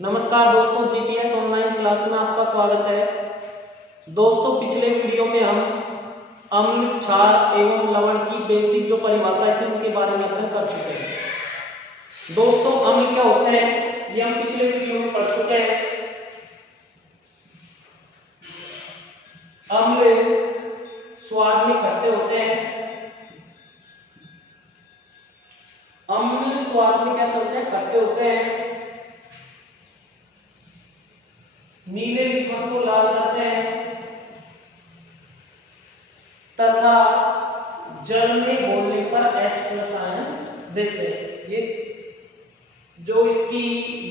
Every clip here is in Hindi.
नमस्कार दोस्तों, जीपीएस ऑनलाइन क्लास में आपका स्वागत है। दोस्तों, पिछले वीडियो में हम अम्ल, क्षार एवं लवण की बेसिक जो परिभाषाएं थी उनके बारे में अध्ययन कर चुके हैं। दोस्तों, अम्ल क्या होते हैं ये हम पिछले वीडियो में पढ़ चुके हैं। अम्ल स्वाद में खट्टे होते हैं। अम्ल स्वाद में कैसे होते हैं? खट्टे होते हैं। नीले लिटमस को लाल करते हैं तथा जल में घोलने पर H+ आयन देते हैं। ये जो इसकी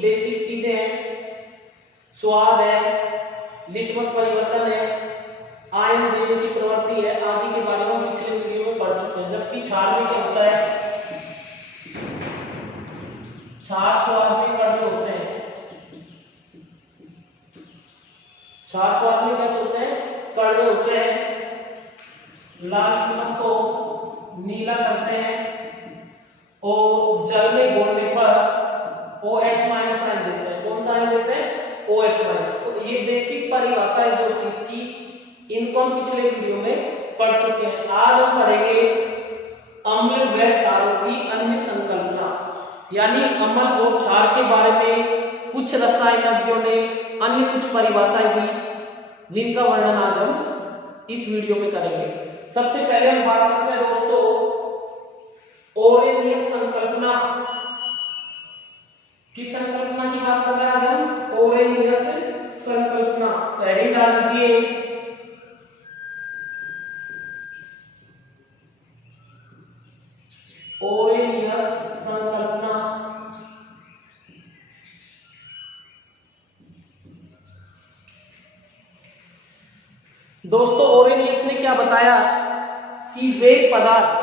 बेसिक चीजें हैं, स्वाद है, लिटमस परिवर्तन है, आयन देने की प्रवृत्ति है, आदि के बारे में पिछले वीडियो में पढ़ चुके हैं। जबकि क्षार में क्या होता है? क्षार स्वाद में कड़वे होते हैं। क्षार स्वाद में कैसे होते हैं? कड़वे होते हैं। लाल लिटमस को नीला करते हैं और जल में घोलने पर OH- आयन देते हैं। कौन सा आयन देते हैं? OH-। तो ये बेसिक परिभाषा है जो थी इसकी, इनको हम पिछले वीडियो में पढ़ चुके हैं। आज हम पढ़ेंगे अम्ल व क्षारों की अन्य संकल्पना, यानी अम्ल और क्षार के बारे में कुछ रसायनज्ञों ने अन्य कुछ परिभाषाएं दी जिनका वर्णन आज हम इस वीडियो में करेंगे। सबसे पहले हम बात करते हैं दोस्तों ओरेनियस संकल्पना की। संकल्पना की बात कर रहे हैं आज हम, ओरेनियस संकल्पना। हेडिंग डाल दीजिए ओरेनियस संकल्पना। दोस्तों, ओरेनियस ने क्या बताया कि वे पदार्थ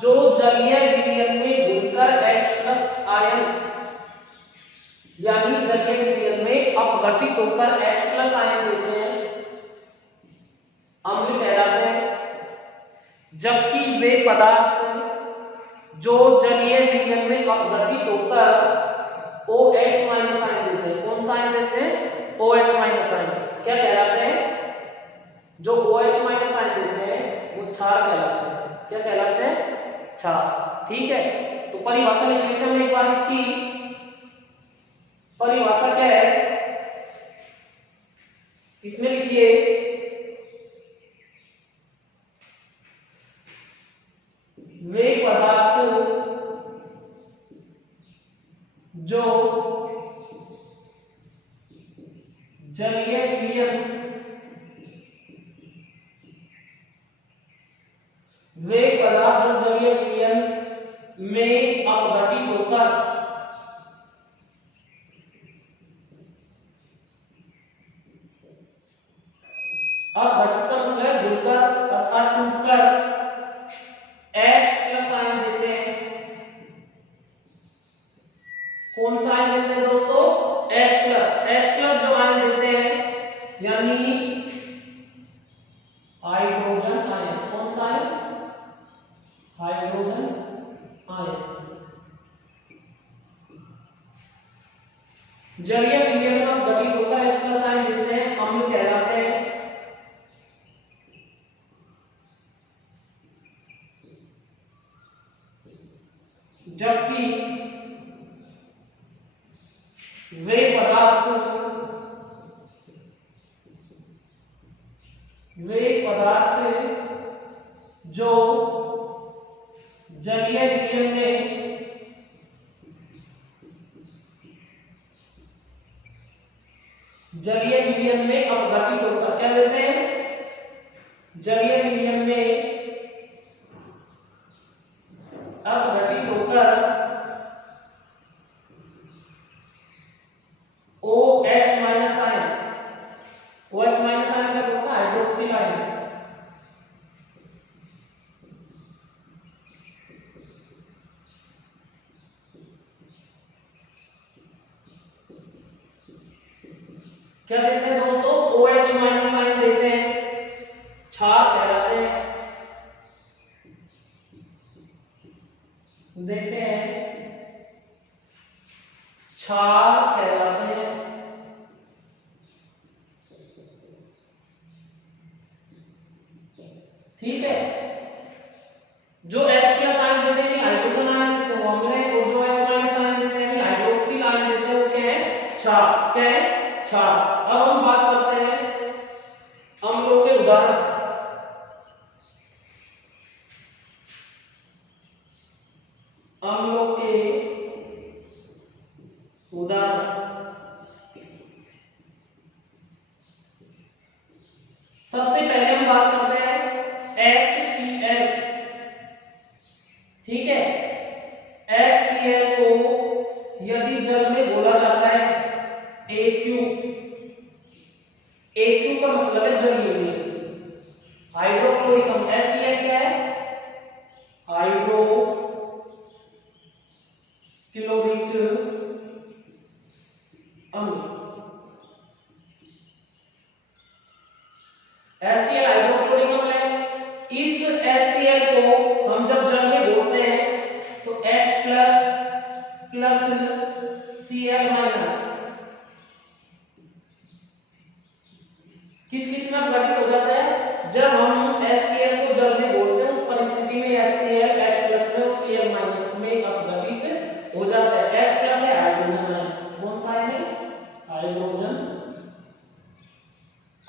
जो जलीय विलयन में घुलकर H+ आयन, यानी जलीय विलयन में अपघटित होकर H+ आयन देते हैं, अम्ल कहलाते हैं। जबकि वे पदार्थ जो जलीय विलयन में अपघटित होकर OH- आयन देते हैं। कौन सा आयन देते हैं? OH- ion. क्या कहलाते हैं? जो OH- आयन देते हैं वो क्षार कहलाते हैं। क्या कहलाते हैं? क्षार। ठीक है, तो परिभाषा लिख लेते हैं एक बार इसकी। परिभाषा क्या है इसमें लिखिए, वे पदार्थ जो जलीय विलयन में अपघटित होकर अपघटित का मतलब है घुलकर अर्थात टूटकर H+ आयन देते हैं। कौन सा आयन देते हैं दोस्तों? H+ जो आयन देते हैं यानी हाइड्रोजन आयन। कौन सा आयन? Hydrogen ion. जलीय विलयन में अपघटित होकर H+ आयन देते हैं, अम्ल कहलाते हैं। जबकि वे पदार्थ जो जलीय विलयन में अपघटित होकर क्या देते हैं? जलीय विलयन में अपघटित होकर OH- आयन। OH- आयन क्या होता है? Hydroxyl ion. क्या देते हैं दोस्तों? OH- आयन देते हैं, क्षार कहलाते हैं। देते हैं क्षार कहलाते हैं। ठीक है, जो H+ आयन देते हैं हाइड्रोजन आयन देते हैं वो अम्ल है, और जो H- आयन देते हैं हाइड्रोक्सिल आयन देते हैं वो क्या है, क्षार। क्या है, क्षार। अब हम बात करते हैं अम्लों के उदाहरण। अम्लों के उदाहरण, सबसे पहले हम बात करते हैं HCl। ठीक है, HCl को यदि जल में घोला जाता है, AQ, AQ का मतलब है जलीय अम्ल। हाइड्रोक्लोरिक अम्ल, HCl क्या है, हाइड्रोक्लोरिक अम्ल। HCl हाइड्रोक्लोरिक अम्ल है। इस HCl को हम जब जल में घोलते हैं तो H प्लस Cl माइनस किस किस में अपघटित हो जाता है, जब हम HCl को जल में घोलते हैं उस परिस्थिति में HCl H+ में और Cl माइनस में अपघटित हो जाता है। H+ है हाइड्रोजन आयन, कौन सा आयन है, हाइड्रोजन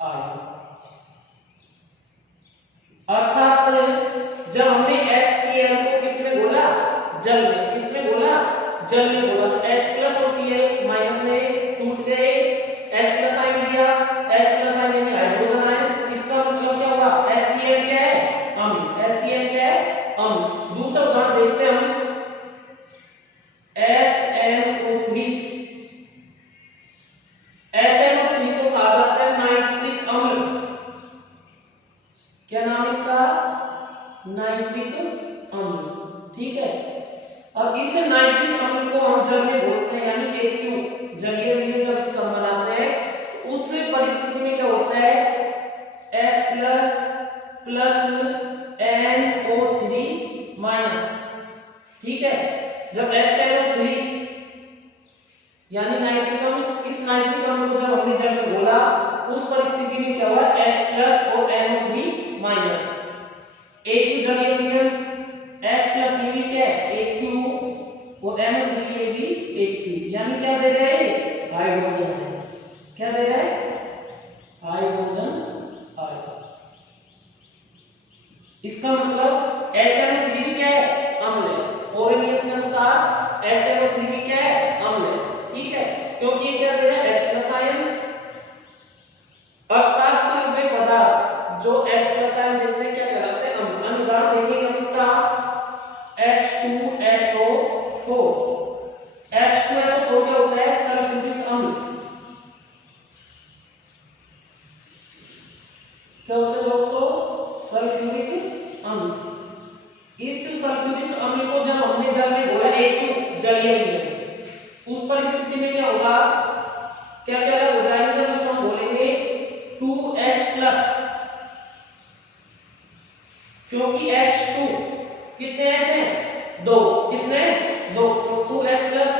आयन। अर्थात जब हमने HCl को किस में घोला, जल में, किस में घोला, जल में घोला, तो H+ और Cl माइनस में टूट गए, H+ आयन दिया, H+ आयन यानी हाइड्रोजन आयन। इसका मतलब क्या हुआ, HCl क्या है, अम्ल। HCl क्या है, अम्ल। दूसरा उदाहरण देखते हैं हम, HNO3। HNO3 को कहा जाता है नाइट्रिक अम्ल। क्या नाम इसका, नाइट्रिक अम्ल। ठीक है, अब इस नाइट्रिक अम्ल को हम जल में घोलते हैं यानी AQ, जलीय अम्ल जब इसका बनाते हैं तो उस परिस्थिति में क्या होता है, H+ प्लस NO3 माइनस। ठीक है, जब HNO3 यानी नाइट्रिक अम्ल, इस नाइट्रिक अम्ल को जब हमने जल में घोला उस परिस्थिति में क्या हुआ, H+ और NO3 माइनस। AQ जलीय अम्ल, H+ ये भी क्या है, AQ, और NO3 ये भी AQ, यानी क्या दे रहे हैं, हाइड्रोजन है। क्या दे रहा है, हाइड्रोजन आयन। इसका मतलब HNO3 भी क्या है, अम्ल है। ओरेनियस के अनुसार HNO3 भी क्या है, अम्ल है। ठीक है, क्योंकि ये क्या दे रहा है, H+ आयन। अर्थात वे पदार्थ जो H+ आयन देते हैं क्या कहलाते हैं, अम्ल। अन्य उदाहरण देखेंगे हम इसका, H2SO4। H2SO4 क्या होता है, सल्फ्यूरिक अम्ल। क्या होता है दोस्तों, सल्फ्यूरिक अम्ल। इस सल्फ्यूरिक अम्ल को जब हमने जल में घोला, AQ जलीय अम्ल, उस परिस्थिति में क्या होगा, क्या क्या हो जाएगा, जब इसको हम बोलेंगे 2H+, क्योंकि H2 कितने H हैं, 2, कितने, 2, तो 2H+ plus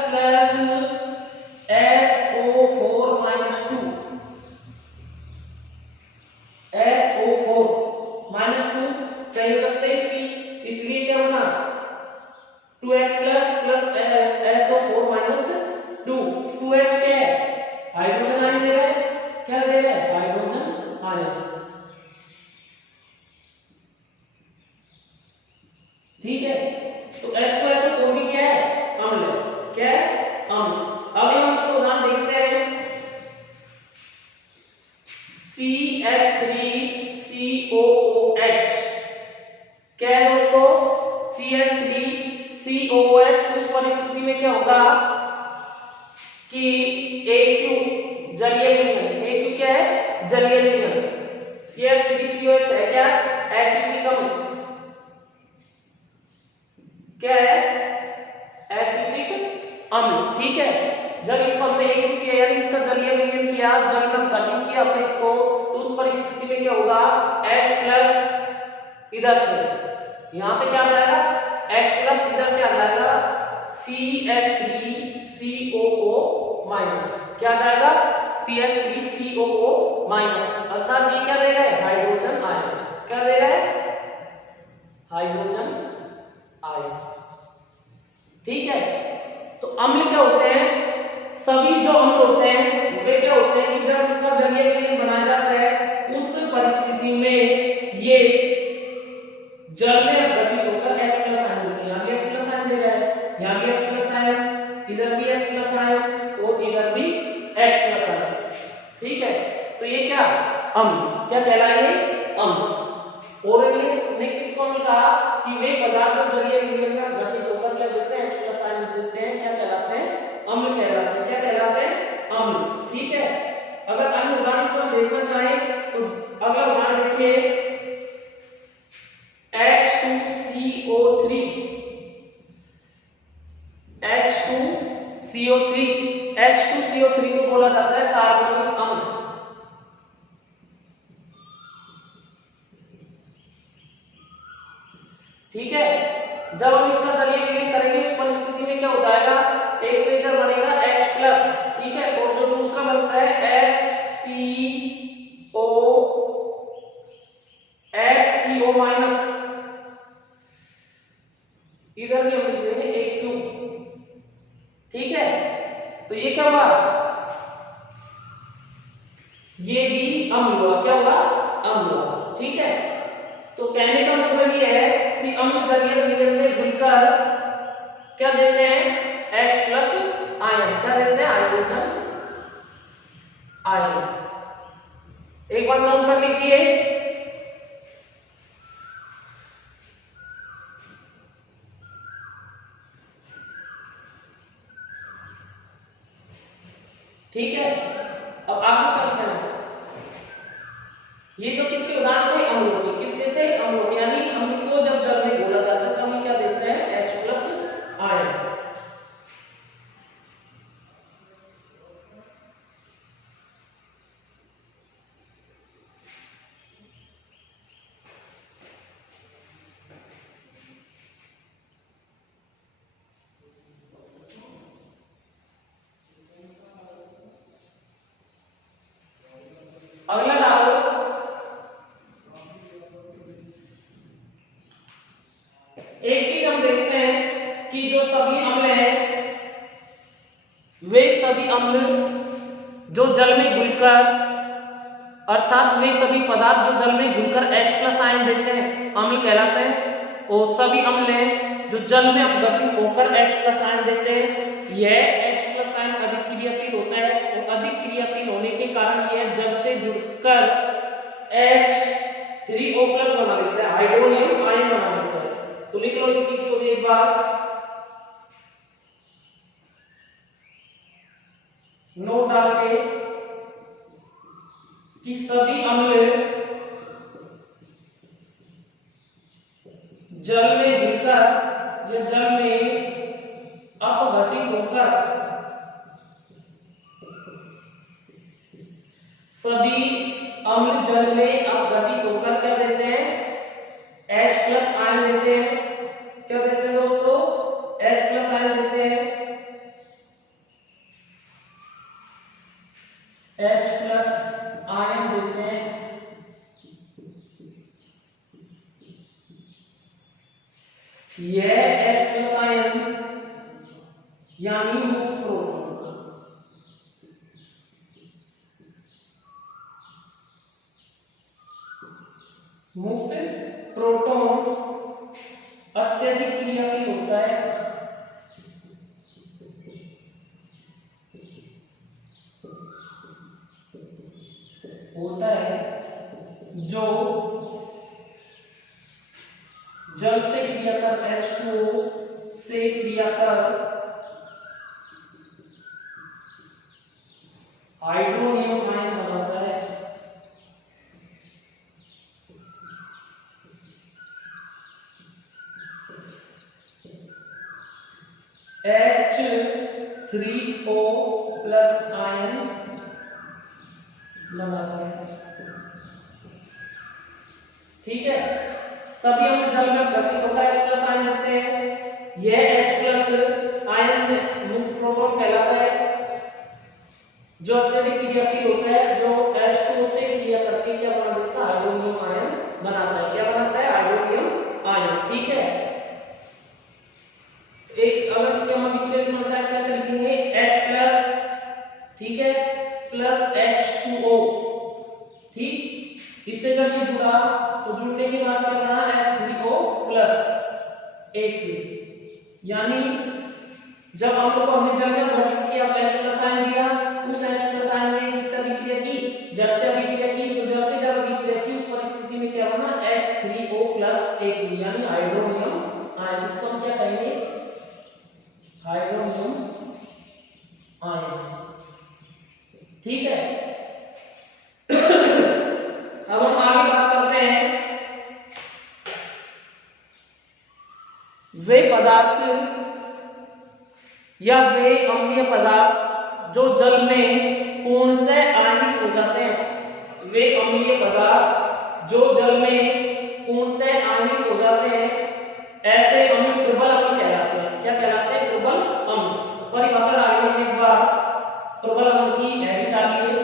SO4 minus 2, SO4 minus 2 सही हो सकता है इसकी, इसलिए क्या बना, 2H+ plus SO4 minus 2। 2H क्या है, हाइड्रोजन आयन दे रहा है। क्या दे रहा है, हाइड्रोजन आयन। ठीक है, तो H2SO4 भी क्या है, अम्ल है। क्या है, अम्ल। अब हम इसका उदाहरण देखते हैं, CH3COOH। क्या है दोस्तों, CH3COOH। उस परिस्थिति में क्या होगा कि AQ जलीय विलयन, AQ क्या है, जलीय विलयन। CH3COH है क्या, एसिटिक अम्ल। क्या है, एसिटिक अम्ल। ठीक है, जब इसको हमने AQ किया यानी इसका जलीय विलयन किया, जल में गठित किया अपने इसको, तो उस परिस्थिति में क्या होगा, H+ इधर से, यहां से क्या आ जाएगा, H+ इधर से आ जाएगा CH3COO माइनस। क्या जाएगा? CH3COO माइनस, अर्थात ये क्या दे रहा है? Hydrogen ion. क्या दे रहा है? Hydrogen ion. ठीक है, तो अम्ल क्या होते हैं? सभी जो अम्ल होते हैं वे क्या होते हैं कि जब उनका जलीय विलयन बनाया जाता है उस परिस्थिति में ये जल में अपघटित होकर H+ आयन होते हैं। यहाँ भी H+ आयन दे रहा है, यहाँ भी H+ आयन, इधर भी H+ आयन और इधर भी H+ आयन। ठीक है, तो ये क्या? अम्ल। क्या कहलाएंगे? अम्ल। और इसने किसको अम्ल कहा? कि वे पदार्थ जो जलीय विलयन में अपघटित होकर क्या देते हैं? H+ आयन देते हैं। क्या कहलाते हैं? अम्ल कहलाते हैं। क्या कहलाते हैं? अम्ल। ठीक है, अगर अन्य उदाहरण इसको देखना चाहें तो अगला उदाहरण देखिए, H2CO3। H2CO3, H2CO3 को बोला जाता है कार्बनिक अम्ल। ठीक है, जब हम इसका जलीय विलयन करेंगे उस परिस्थिति में क्या हो जाएगा? एक तो इधर बनेगा H+, ठीक है, और जो दूसरा बनता है HCO माइनस, इधर भी हम लिख देंगे AQ। ठीक है, तो ये क्या हुआ? ये भी अम्ल हुआ। क्या हुआ? अम्ल हुआ। ठीक है, तो कहने का मतलब ये है कि अम्ल जलीय विलयन में घुलकर क्या देते हैं? H+ ion. क्या देते हैं? Hydrogen ion. एक बार नोट कर लीजिए, ठीक है। अब आगे चलते हैं। ये तो किसके उदाहरण थे? अम्लों के। किसके थे? अम्लों के। यानी अम्ल को जब जल में घोला जाता है तो हम क्या देते हैं? H+ ion. अगला डालो, एक चीज हम देखते हैं कि जो सभी अम्ल हैं वे सभी अम्ल जो जल में घुलकर, अर्थात वे सभी पदार्थ जो जल में घुलकर H+ आयन देते हैं अम्ल कहलाते हैं, और सभी अम्ल हैं जो जल में अपघटित होकर H+ आयन देते हैं। यह H+ आयन अधिक क्रियाशील होता है और अधिक क्रियाशील होने के कारण यह जल से जुड़कर H3O+ बना देता है, हाइड्रोनियम आयन बना देता है। तो लिख लो इस चीज को एक बार, नोट डाल के कि सभी अम्ल जल में घुलकर या जल में अपघटित होकर, सभी अम्ल जल में अपघटित होकर क्या देते हैं? H+ आयन देते हैं। क्या देते हैं दोस्तों? H+ आयन देते हैं। H+ आयन देते हैं। यह H+ आयन यानी मुक्त प्रोटॉन, मुक्त प्रोटॉन अत्यधिक क्रियाशील होता है, जो जल से क्रिया कर H2O से क्रिया कर हाइड्रोनियम आयन बनाता है। H3O+ आयन बनाता है। ठीक है, सभी अम्ल जल में अपघटित होकर H+ आयन देते हैं। यह H+ आयन मुक्त प्रोटॉन कहलाता है। जो अत्यधिक क्रियाशील होता है, जो H2O से क्रिया करके क्या बना देता है, हाइड्रोनियम आयन बनाता है। क्या बनाता है, हाइड्रोनियम आयन। ठीक है, एक अगर इसके हम विक्रिया लिखना चाहे कैसे लिखेंगे, H+, ठीक है, प्लस H2O। ठीक, इससे जब ये जुड़ा तो जुड़ने के बाद क्या बना, H3O+ एक, यानी जब हम लोग को हमने जल में घटित किया H+ आयन दिया, उस H+ आयन ने किससे अभिक्रिया की, जल से अभिक्रिया की, तो जल से जब अभिक्रिया की उस परिस्थिति में क्या बना, H3O+ एक, यानी हाइड्रोनियम आयन। इसको हम क्या कहेंगे, हाइड्रोनियम आयन। ठीक है, अब हम आगे बात करते हैं वे पदार्थ या वे अम्लीय पदार्थ जो जल में पूर्णतः आयनित हो जाते हैं। वे अम्लीय पदार्थ जो जल में पूर्णतः आयनित हो जाते हैं, ऐसे अम्ल प्रबल अम्ल कहलाते हैं। क्या कहलाते हैं, प्रबल अम्ल। परिभाषा डाली हमने एक बार प्रबल अम्ल की, है डाली है,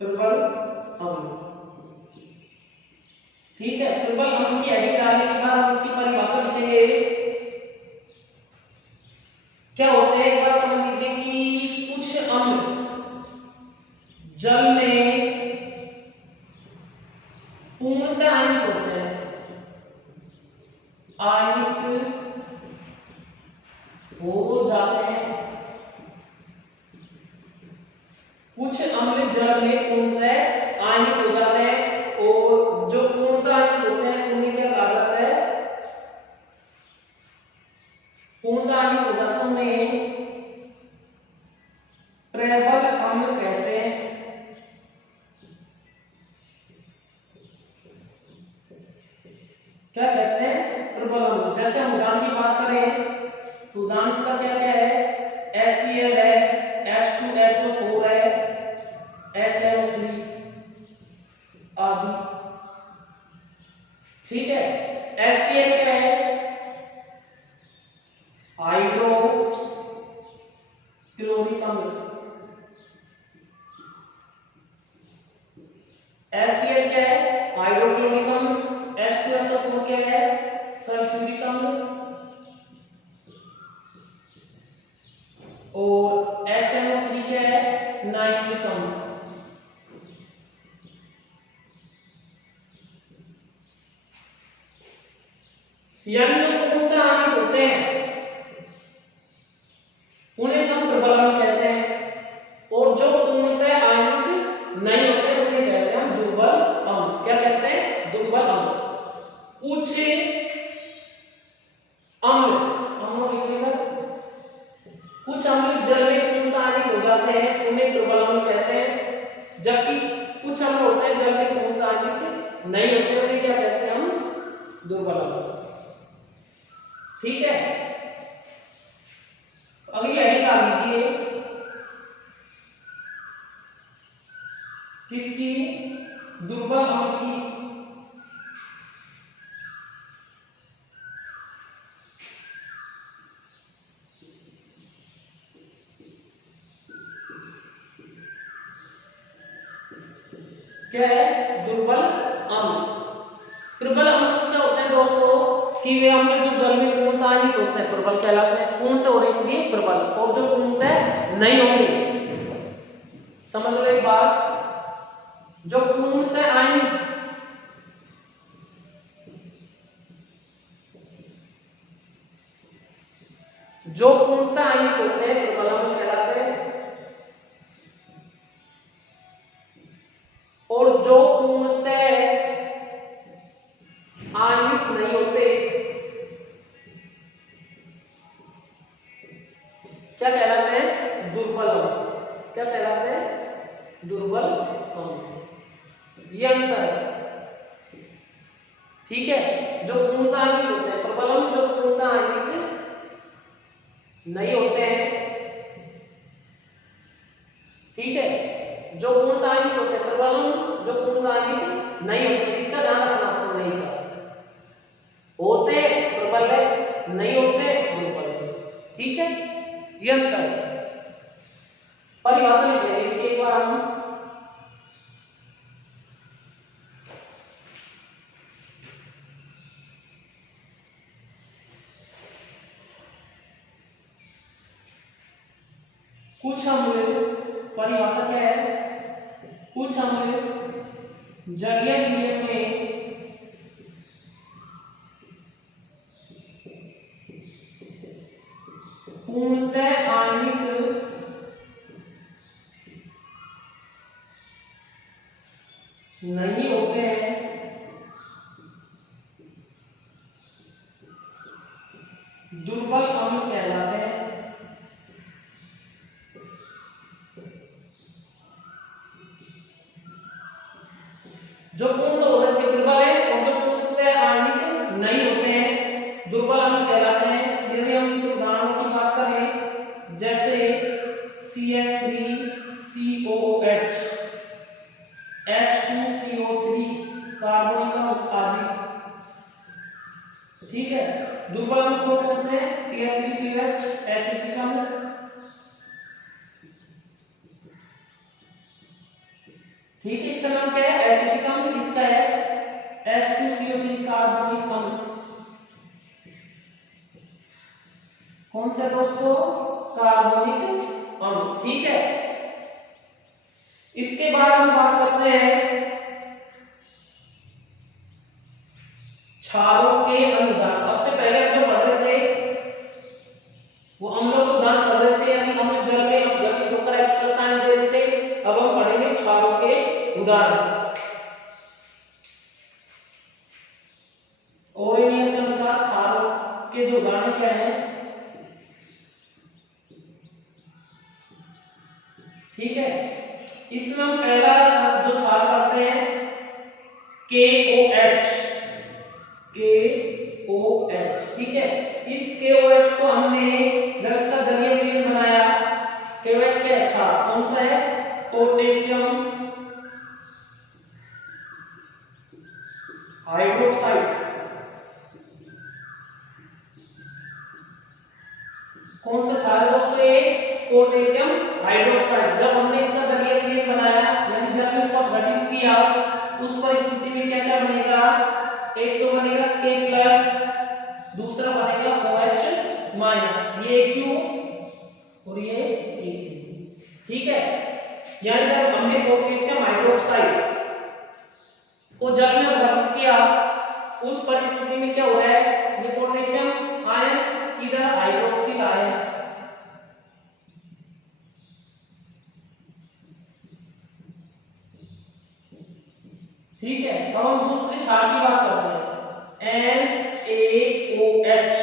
प्रबल अम्ल। ठीक है, प्रबल अम्ल की एडिट डालने के बाद हम इसकी परिभाषा लिखेंगे। क्या होते हैं, एक बार समझ लीजिए कि कुछ अम्ल जल में पूर्णतः आयनित होते हैं, आयनित हो जाते हैं। कुछ अम्ल जल में पूर्णतः आयनित हो जाते हैं, और जो पूर्णतः आयनित होते हैं उन्हें क्या कहा जाता है, पूर्णतः आयनित हो जाते हैं उन्हें प्रबल अम्ल कहते हैं। क्या कहते हैं, प्रबल अम्ल। जैसे हम उदाहरण की बात करें तो उदाहरण इसका क्या क्या है, HCl है, H2SO4 है, HNO3 आदि। ठीक है, HCl क्या है, हाइड्रो क्लोरिक अम्ल। HCl क्या है, हाइड्रोक्लोरिक अम्ल। H2SO4 क्या है, सल्फ्यूरिक अम्ल। और HNO3 क्या है, नाइट्रिक अम्ल। यानी जो पूर्णतः आयनित होते हैं उन्हें हम प्रबल अम्ल कहते हैं, और जो पूर्णतः आयनित नहीं होते उन्हें कहते हैं हम दुर्बल अम्ल। क्या कहते हैं, दुर्बल अम्ल। कुछ अम्ल, अम्ल लिखिएगा, कुछ अम्ल जल में पूर्णतः आयनित हो जाते हैं उन्हें प्रबल अम्ल कहते हैं, जबकि कुछ अम्ल होते हैं जल में पूर्णतः आयनित नहीं होते उन्हें क्या कहते हैं हम, दुर्बल अम्ल। ठीक है, अगली हेडिंग आ लीजिए, किसकी, दुर्बल अम्ल की। क्या है, दुर्बल अम्ल। प्रबल अम्ल क्या होते हैं दोस्तों, कि वे अम्ल जो जल में पूर्णतः आयनित होते हैं प्रबल कहलाते हैं। पूर्णतः हो रहे इसलिए प्रबल, और जो पूर्णतः नहीं होंगे, समझ लो एक बार, जो पूर्णतः आयनित जो पूर्णतः आयनित होते हैं प्रबल अम्ल कहलाते हैं, और जो पूर्णतः आयनित नहीं होते क्या कहलाते हैं, दुर्बल अम्ल। क्या कहलाते हैं, दुर्बल अम्ल। ये अंतर है। ठीक है, जो पूर्णतः आयनित होते हैं प्रबल अम्ल, जो पूर्णतः आयनित नहीं होते हैं। ठीक है, जो पूर्णतः आयनित होते हैं प्रबल अम्ल, जो पूर्णतः आयनित नहीं होते। इसका ध्यान रखना आपको, नहीं का होते प्रबल है, नहीं ठीक है, ये अंतर है। परिभाषा लिखते हैं इसके एक बार हम कुछ अम्ल, परिभाषा क्या है, कुछ अम्ल जलीय विलयन में पूर्णतः आणविक नहीं होते हैं, दुर्बल अम्ल कहलाते हैं। जो पूर्ण तो होते थे दुर्बल है, और जो पूर्णतः आणविक नहीं होते हैं दुर्बल अम्ल कहलाते हैं। यदि हम उदाहरणों की बात करें जैसे CH3COOH, H2CO3 कार्बोनिक अम्ल आदि, ठीक है। दुर्बल अम्ल कौन से हैं? CH3COH एसिटिक अम्ल, ठीक है, इसका नाम क्या है? एसिटिक अम्ल। इसका है H2CO3 कार्बोनिक अम्ल। कौन सा दोस्तों? कार्बोनिक अम्ल, ठीक है। इसके बाद हम बात करते हैं क्षारों के अनुदान। अब से पहले जो पढ़ रहे थे वो अम्लों को दान कर रहे थे, यानी अम्ल जल में अपघटित होकर H+ आयन दे देते। अब हम पढ़ेंगे क्षारों के उदाहरण। ओरेनियस के अनुसार क्षारों के जो उदाहरण क्या हैं, ठीक है। इसमें हम पहला जो क्षार पढ़ते हैं KOH, ठीक है। इस KOH को हमने जब इसका जलीय विलयन बनाया, KOH के क्षार कौन सा है? Potassium hydroxide. कौन सा क्षार है दोस्तों? ये पोटेशियम हाइड्रोक्साइड। जब हमने इसका जलीय विलयन बनाया, यानी जब हमने इसको अपघटित किया, उस परिस्थिति में क्या क्या बनेगा? एक तो बनेगा K+, दूसरा बनेगा OH-, ये Q और ये Aq, ठीक है। यानी जब हमने पोटेशियम हाइड्रोक्साइड को जल में अपघटित किया, उस परिस्थिति में क्या हो रहा है? ये पोटेशियम आयन इधर हाइड्रोक्सिल आयन, ठीक है। अब हम दूसरे क्षार की बात करते हैं NaOH।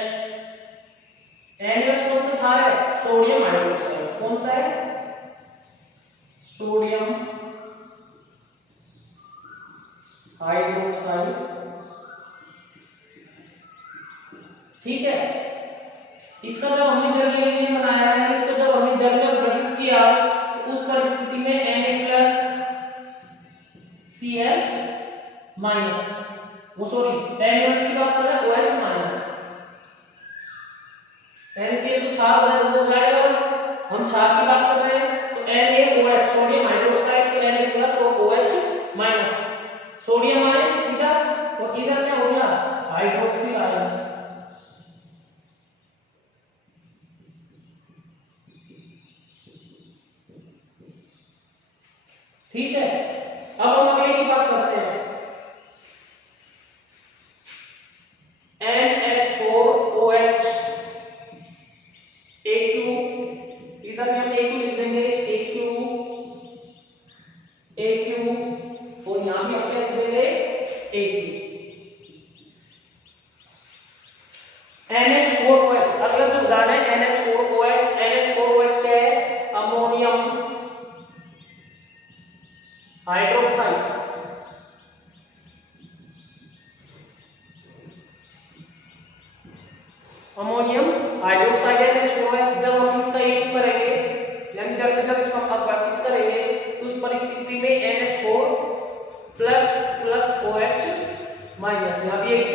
NaOH कौन सा क्षार है? Sodium hydroxide. कौन सा है? सोडियम हाइड्रोक्साइड, ठीक है। इसका जब हमने जलीय विलयन बनाया है, इसको जब हमने जल में अपघटित किया, तो उस परिस्थिति में Na+Cl-, वो सॉरी NaOH की बात कर रहे हैं, OH-, NaCl तो क्षार हो जाएगा। हम क्षार की बात कर रहे हैं तो NaOH सोडियम हाइड्रोक्साइड के Na+ और OH-, सोडियम आयन इधर, तो इधर क्या हो गया? हाइड्रोक्सिल आयन, ठीक है। अब हम अगले की बात करते हैं NH4OH, AQ, इधर भी हम AQ लिख देंगे, AQ, और यहां भी हम क्या लिख देंगे? AQ। NH4OH, अगला जो उदाहरण है NH4OH। NH4OH क्या है? Ammonium hydroxide, ammonium hydroxide NH4OH। जब हम इसका एक करेंगे, यानी जब इसको हम अपघटित करेंगे, तो उस परिस्थिति में NH4++ OH-, यहाँ भी AQ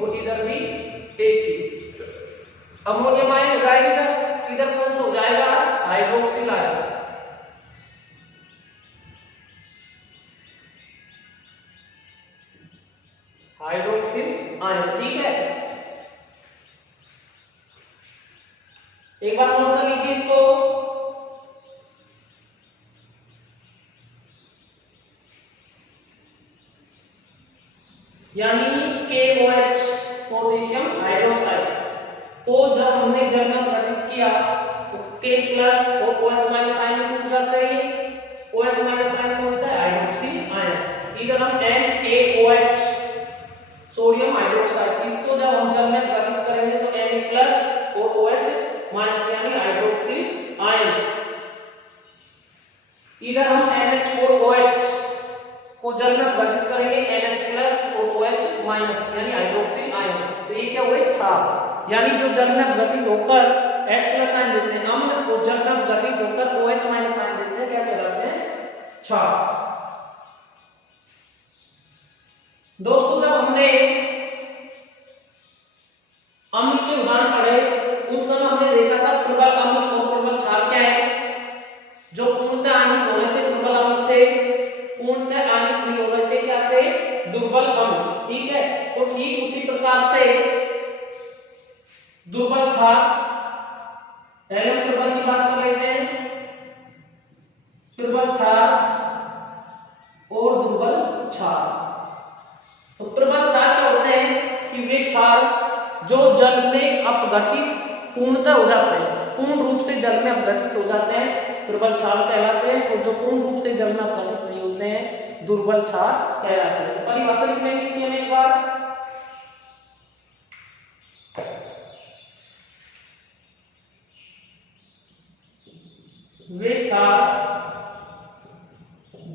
और इधर भी AQ, अमोनियम आयन हो जाएगा। इधर कौन सा हो जाएगा, हाइड्रोक्सिल आएगा। हाइड्रोक्सिल आयन, ठीक है। एक बार नोट कर लीजिए इसको। यानी KOH पोटेशियम हाइड्रोक्साइड को जब हमने जल में गठित किया तो K प्लस और OH माइनस आयन टूट जाते हैं। OH माइनस आयन कौन सा है, हाइड्रोक्सिल आयन। इधर हम NaOH सोडियम हाइड्रोक्साइड, इसको जब हम जल में गठित करेंगे तो Na प्लस और OH माइनस यानी हाइड्रोक्सिल आयन। इधर हम NH4OH को जल में गठित करेंगे NH प्लस और OH माइनस यानी हाइड्रोक्सिल आयन। तो ये क्या हुए, क्षार। यानी जो जल में गठित होकर H प्लस आयन देते हैं अम्ल, और जल में गठित होकर OH माइनस आयन देते हैं, क्या कहलाते हैं, क्षार। दोस्तों जब हमने अम्ल के उदाहरण पढ़े उस समय हमने देखा था प्रबल अम्ल और प्रबल क्षार क्या है। जो पूर्णतः आयनित हो रहे थे प्रबल अम्ल थे, पूर्णतः आयनित नहीं हो रहे थे क्या थे, दुर्बल अम्ल, ठीक है। तो ठीक उसी प्रकार से दुर्बल क्षार, पहले हम प्रबल की बात कर लेते हैं, प्रबल क्षार और दुर्बल क्षार। तो प्रबल क्षार क्या होते हैं कि वे क्षार जो जल में अपघटित पूर्णतः हो जाते हैं, पूर्ण रूप से जल में अपघटित हो जाते हैं, प्रबल क्षार कहलाते हैं। और जो पूर्ण रूप से जल में अपघटित नहीं होते हैं, दुर्बल क्षार कहलाते हैं। तो परिभाषा लिख लेंगे इसकी हम एक बार। वे क्षार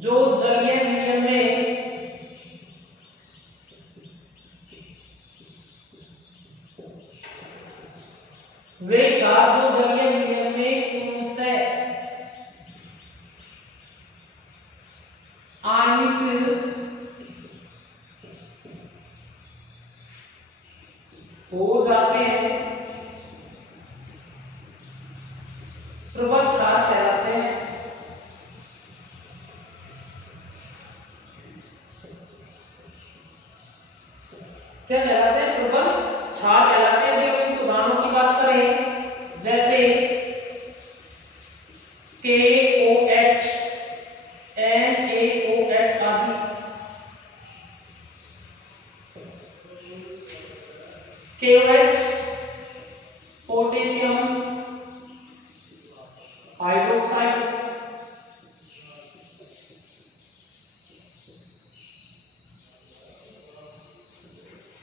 जो जलीय विलयन में वे क्षार जो जलीय विलयन में पूर्णतः आयनित हो जाते हैं, प्रबल क्षार कहलाते हैं। क्या कहलाते हैं, प्रबल क्षार कहलाते हैं। जब इनके उदाहरणों की बात करें जैसे KOH, NaOH आदि, KOH पोटेशियम हाइड्रोक्साइड,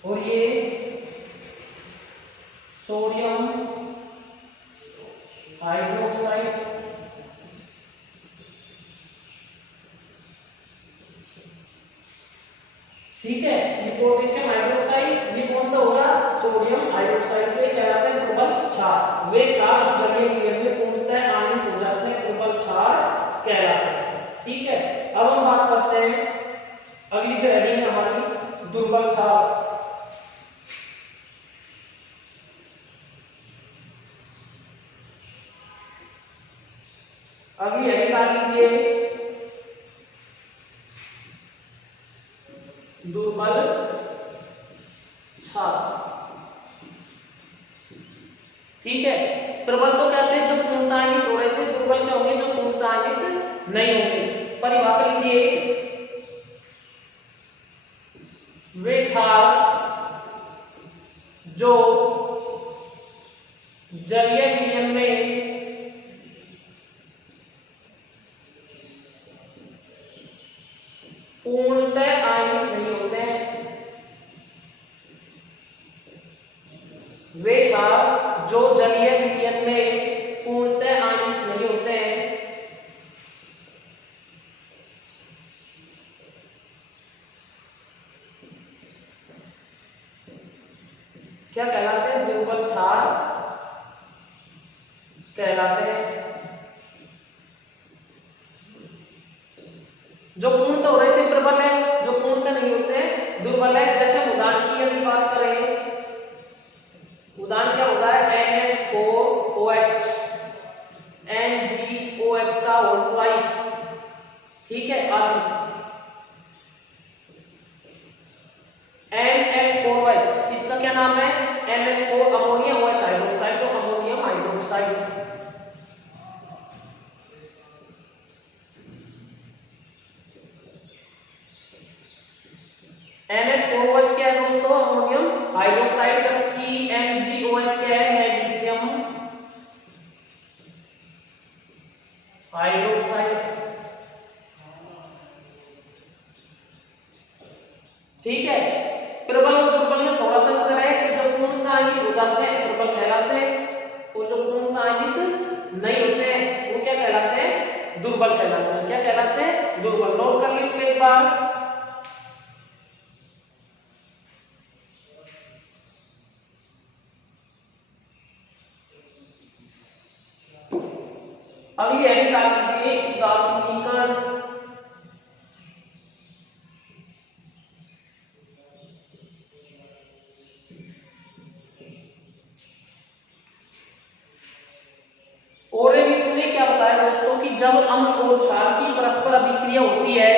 और ये सोडियम हाइड्रोक्साइड, ठीक है। ये पोटेशियम हाइड्रोक्साइड, ये कौन सा होगा, सोडियम हाइड्रोक्साइड, ये कहलाते हैं प्रबल क्षार। वे क्षार जो जलीय विलयन में पूर्णतः आयनित हो जाते हैं, प्रबल क्षार कहलाते हैं, ठीक है। अब हम बात करते हैं अगली जो हेडिंग है हमारी, दुर्बल क्षार। अगली हेडिंग आ लीजिए, दुर्बल क्षार, ठीक है। प्रबल तो कहते हैं जो पूर्णतः आयनित हो रहे थे, दुर्बल क्या होंगे, जो पूर्णतः आयनित नहीं होंगे। परिभाषा लिखिए, वे क्षार जो जलीय विलयन में पूर्णतः आयनित नहीं होते हैं, वे क्षार जो जलीय विलयन में पूर्णतः आयनित नहीं होते हैं, क्या कहलाते हैं, दुर्बल क्षार कहलाते हैं। जो पूर्णतः हो रहे थे प्रबल है, जो पूर्णतः नहीं होते हैं दुर्बल है। जैसे उदाहरण की यदि बात करें, उदाहरण क्या होता है, NH4OH ठीक है, आदि। NH4OH इसका क्या नाम है? NH4 अमोनियम OH हाइड्रोक्साइड, तो अमोनियम हाइड्रोक्साइड। NH4OH क्या है दोस्तों? Ammonium hydroxide. जबकि MgOH क्या है? Magnesium hydroxide. ठीक है, प्रबल और दुर्बल में थोड़ा सा अंतर है कि जो पूर्णतः आयनित हो जाते हैं प्रबल कहलाते हैं, और जो पूर्णतः आयनित नहीं होते हैं वो क्या कहलाते हैं? दुर्बल कहलाते हैं। क्या कहलाते हैं? दुर्बल। नोट कर लो इसको एक बार। अब ये भी डाल लीजिए उदासीनीकरण। और इसने क्या बताया दोस्तों कि जब अम्ल और क्षार की परस्पर अभिक्रिया होती है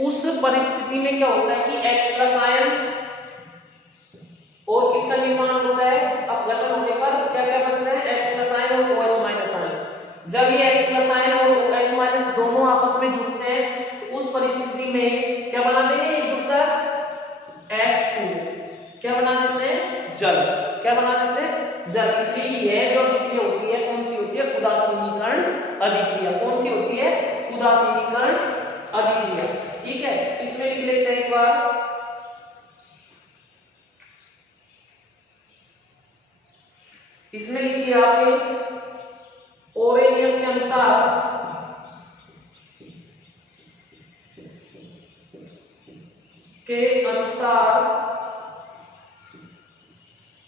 उस परिस्थिति में क्या होता है कि H+ आयन और किसका निर्माण होता है? अपघटन होने पर क्या क्या बनते हैं? H+ आयन और OH- आयन। जब ये H+ आयन और OH- दोनों आपस में जुड़ते हैं तो उस परिस्थिति में क्या बना देंगे? जुड़कर H2 क्या बना देते हैं? जल। क्या बना देते हैं? जल। इसलिए यह जो अभिक्रिया होती है कौन सी होती है? उदासीनीकरण अभिक्रिया। कौन सी होती है? उदासीनीकरण अभिक्रिया। ठीक है, इसमें लिख लेते हैं एक बार। इसमें लिखिए आपके ओरेनियस के अनुसार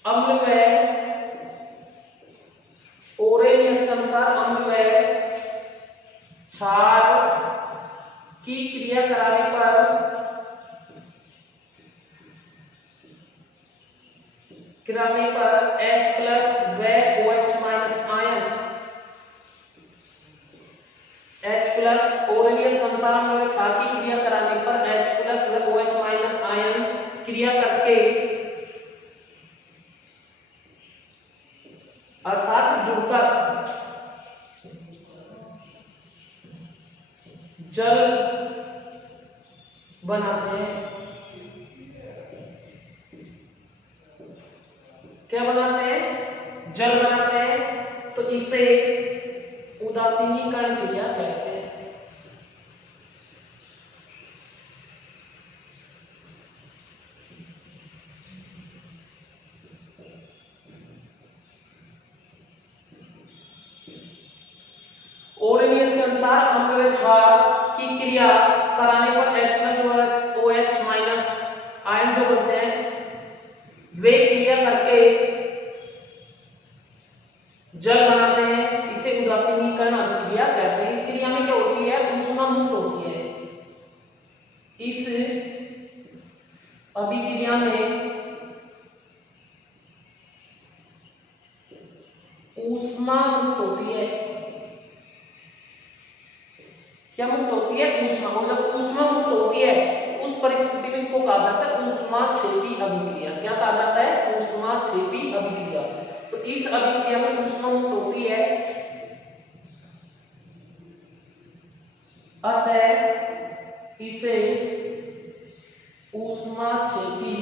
अम्ल व ओरेनियस के अनुसार अम्ल व क्षार की क्रिया कराने पर H+ व OH- आयन H+ ओरेनियस के अनुसार अम्ल व क्षार की क्रिया कराने पर H+ व OH- आयन क्रिया करके अर्थात जुड़कर जल बनाते हैं। क्या बनाते हैं? जल बनाते हैं। तो इसे उदासीनीकरण क्रिया कहते हैं। ओरेनियस के अनुसार अम्ल व क्षार की क्रिया कराने पर H+ व OH- आयन जो बनते हैं वे क्रिया करके जल बनाते हैं। इसे उदासीनीकरण अभिक्रिया कहते हैं। इस क्रिया में क्या होती है? ऊष्मा मुक्त होती है। इस अभिक्रिया में ऊष्मा मुक्त होती है। क्या मुक्त होती है? ऊष्मा। और जब ऊष्मा मुक्त होती है उस परिस्थिति में इसको कहा जाता है ऊष्माक्षेपी अभिक्रिया। क्या कहा जाता है? ऊष्माक्षेपी अभिक्रिया। तो इस अभिक्रिया में ऊष्मा मुक्त होती है, अतः इसे ऊष्माक्षेपी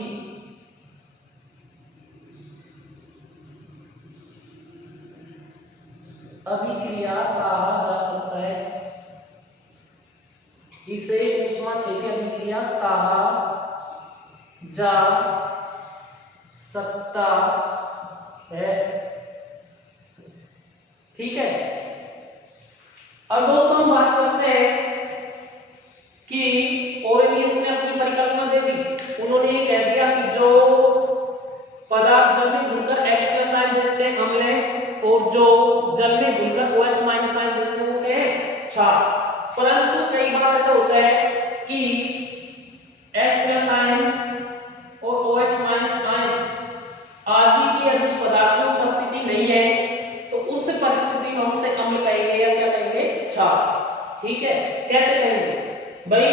अभिक्रिया कहा जा सकता है। इसे ऊष्माक्षेपी अभिक्रिया कहा जा सकता है। ठीक है, अब दोस्तों हम बात करते हैं कि ओरेनियस ने अपनी परिकल्पना दे दी। उन्होंने ये कह दिया कि जो पदार्थ जल में घुलकर H+ आयन देते हैं अम्ल, और जो जल में घुलकर OH- आयन देते हैं वो क्या है? क्षार। परंतु कई बार ऐसा होता है कि H+ आयन और OH- आयन आदि की यदि पदार्थ में उपस्थिति नहीं है तो उस परिस्थिति में हम उसे अम्ल कहेंगे या क्या कहेंगे? क्षार। ठीक है, कैसे कहेंगे? भाई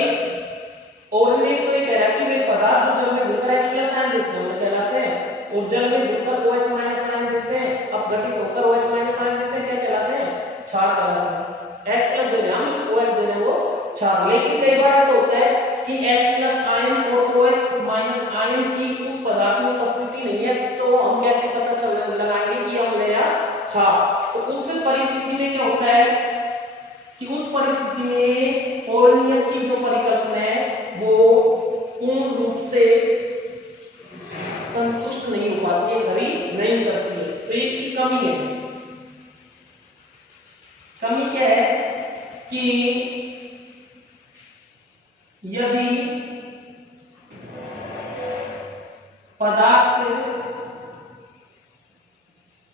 ओरनेस तो ये कह रहा है कि वे पदार्थ जो जल में घुलकर H प्लस आयन देते हैं उन्हें कहलाते हैं, और जल में घुलकर OH माइनस आयन देते हैं, अब घटित होकर OH माइनस आयन देते हैं, क्या कहलाते हैं? क्षार कहलाते हैं। H प्लस दे रहे हैं हम, OH दे रहे हैं वो क्षार। लेकिन कई बार ऐसा होता है कि H प्लस आयन और OH माइनस आयन की उस पदार्थ में उपस्थिति नहीं है, तो हम कैसे पता चल लगाएंगे कि अम्ल या क्षार? तो उस परिस्थिति में क्या होता है कि उस परिस्थिति में ओरनियस की जो परिकल्पना है वो पूर्ण रूप से संतुष्ट नहीं हो पाती है, खरी नहीं करती है, तो इसकी कमी है। कमी क्या है कि यदि पदार्थ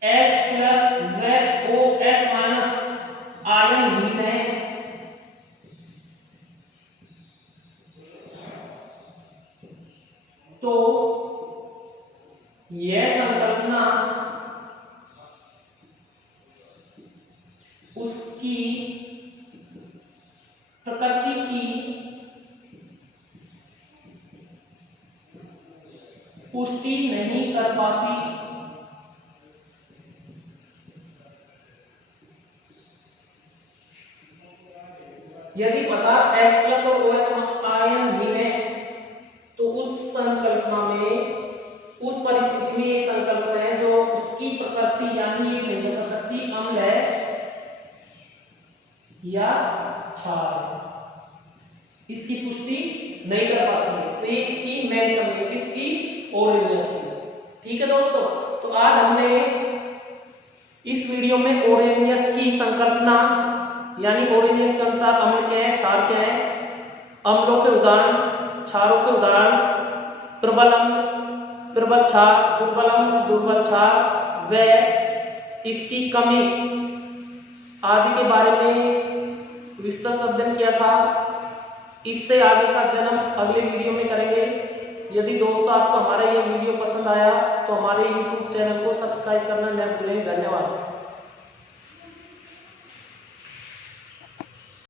H प्लस व OH माइनस आयन विहीन है, तो यह संकल्पना उसकी प्रकृति की पुष्टि नहीं कर पाती। यदि पदार्थ H प्लस और OH आयन भी है तो उस संकल्पना में, उस परिस्थिति में ये संकल्पना है जो उसकी प्रकृति यानी ये नहीं बता सकती अम्ल है या क्षार, इसकी पुष्टि नहीं कर पाती है। तो ये इसकी मेन कमी है, किसकी? ओरनियस की। ठीक है दोस्तों, तो आज हमने इस वीडियो में ओरनियस की संकल्पना यानी ओरनियस के अनुसार अम्ल क्या है, क्षार क्या है, अम्लों के उदाहरण, क्षारों के उदाहरण, प्रबल अम्ल, प्रबल क्षार, दुर्बल अम्ल, दुर्बल क्षार व इसकी कमी आदि के बारे में विस्तृत अध्ययन किया था। इससे आगे का अध्ययन हम अगले वीडियो में करेंगे। यदि दोस्तों आपको हमारा ये वीडियो पसंद आया तो हमारे YouTube चैनल को सब्सक्राइब करना न भूलें। धन्यवाद।